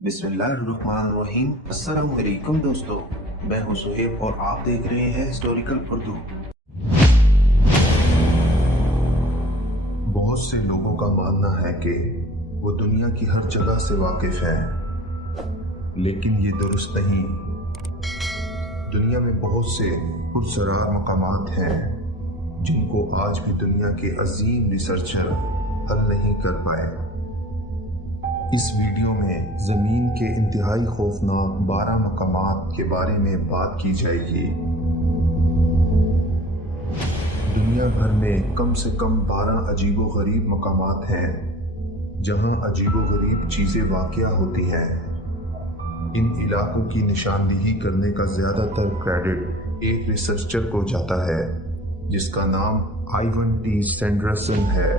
बिस्मिल्लाहिर्रहमानिर्रहीम। अस्सलाम वालेकुम दोस्तों, मैं हूं सुहेब और आप देख रहे हैं हिस्टोरिकल उर्दू। बहुत से लोगों का मानना है कि वो दुनिया की हर जगह से वाकिफ है, लेकिन ये दुरुस्त नहीं। दुनिया में बहुत से पुरसरार मकामात हैं जिनको आज भी दुनिया के अजीम रिसर्चर हल नहीं कर पाए। इस वीडियो में ज़मीन के इंतहाई खौफनाक 12 मकामात के बारे में बात की जाएगी। दुनिया भर में कम से कम 12 अजीबो गरीब मकामात हैं जहां अजीबो गरीब चीज़ें वाक़या होती हैं। इन इलाकों की निशानदेही करने का ज़्यादातर क्रेडिट एक रिसर्चर को जाता है जिसका नाम आइवन टी सैंडरसन है,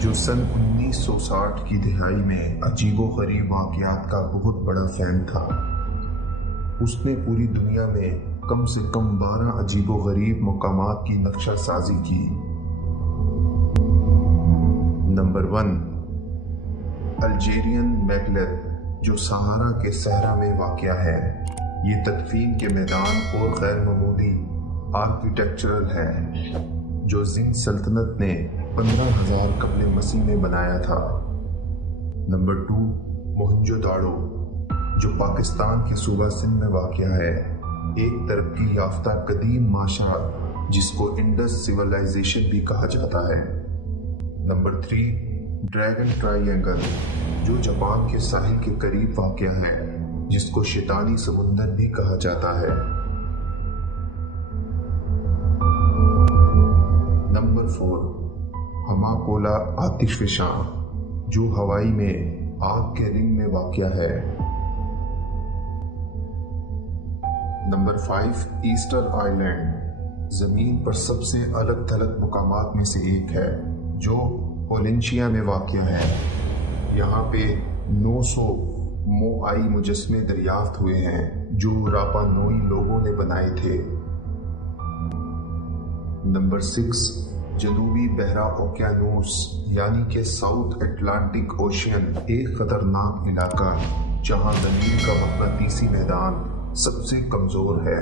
जो सन 1960 की दिहाई में अजीबो गरीब वाक़यात का बहुत बड़ा फैन था। उसने पूरी दुनिया में कम से कम 12 अजीबो गरीब मकामात की नक्शा साजी की। नंबर 1, अल्जीरियन मैगलेथ, जो सहारा के सहरा में वाक़या है। ये तदफीन के मैदान और गैर मामूली आर्किटेक्चरल है जो जिंद सल्तनत ने 15,000 कबल मसीह में बनाया था। नंबर 2, मोहनजोदाड़ो, जो पाकिस्तान के सूबा सिंध में वाक़या है। एक तरक्की याफ्ता कदीम माशा जिसको इंडस सिविलाइजेशन भी कहा जाता है। नंबर 3, ड्रैगन ट्रायंगल, जो जापान के साहिल के करीब वाक़या है, जिसको शैतानी समुंदर भी कहा जाता है। नंबर 4, हमाकोला आतिशफशां, जो हवाई में आग के रिंग में वाक़या है। नंबर 5, ईस्टर आइलैंड, ज़मीन पर सबसे अलग थलग मकामात में से एक है जो पोलिनेशिया में वाक़या है। यहाँ पे 900 मोआई मुजस्मे दरियाफ्त हुए हैं जो रापा नोई लोगों ने बनाए थे। नंबर 6, जनूबी बहरा ओकियानूस यानी कि साउथ अटलांटिक ओशियन, एक खतरनाक इलाका जहां ज़मीन का मकनातीसी मैदान सबसे कमज़ोर है।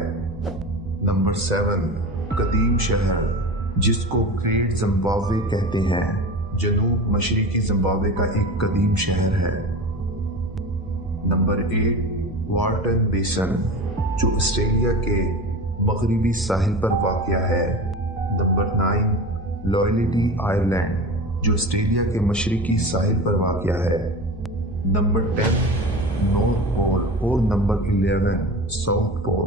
नंबर 7, कदीम शहर जिसको ग्रेट जिम्बाब्वे कहते हैं, जनूब मशरिकी जिम्बाब्वे का एक कदीम शहर है। नंबर 8, वार्टन बेसन, जो ऑस्ट्रेलिया के मगरबी साहिल पर वाक़या है। नंबर 9, लॉयल्टी आइलैंड, जो ऑस्ट्रेलिया के मशरिकी साहिल पर वाक़या है। नंबर 10, नॉर्थ पोल और नंबर 11, साउथ पोल।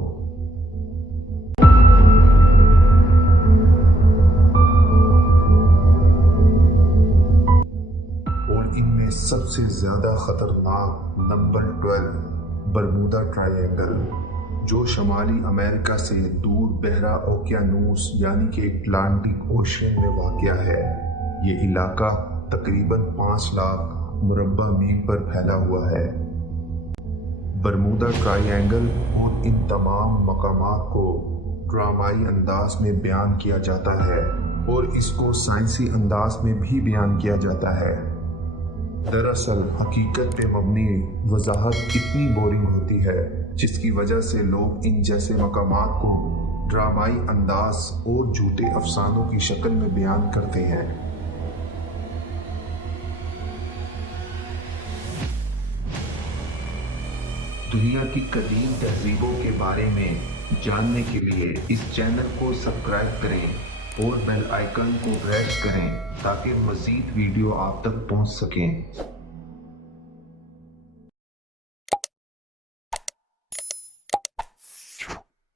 और इनमें सबसे ज़्यादा ख़तरनाक नंबर 12, बरमूदा ट्रायंगल, जो शमाली अमेरिका से दूर बहरा ओकियानूस यानी कि अटलांटिक ओशियन में वाक़या है। ये इलाका तकरीबन 5 लाख मुरब्बा मील पर फैला हुआ है। बरमूदा ट्रायंगल और इन तमाम मकामात को ड्रामाई अंदाज में बयान किया जाता है और इसको साइंसी अंदाज में भी बयान किया जाता है। दरअसल हकीकत पे मबनी वजाहत इतनी बोरिंग होती है जिसकी वजह से लोग इन जैसे मकामात को ड्रामाई अंदाज और झूठे अफसानों की शक्ल में बयान करते हैं। दुनिया की कदीम तहजीबों के बारे में जानने के लिए इस चैनल को सब्सक्राइब करें और बेल आइकन को प्रेस करें ताकि मज़ीद वीडियो आप तक पहुंच सकें।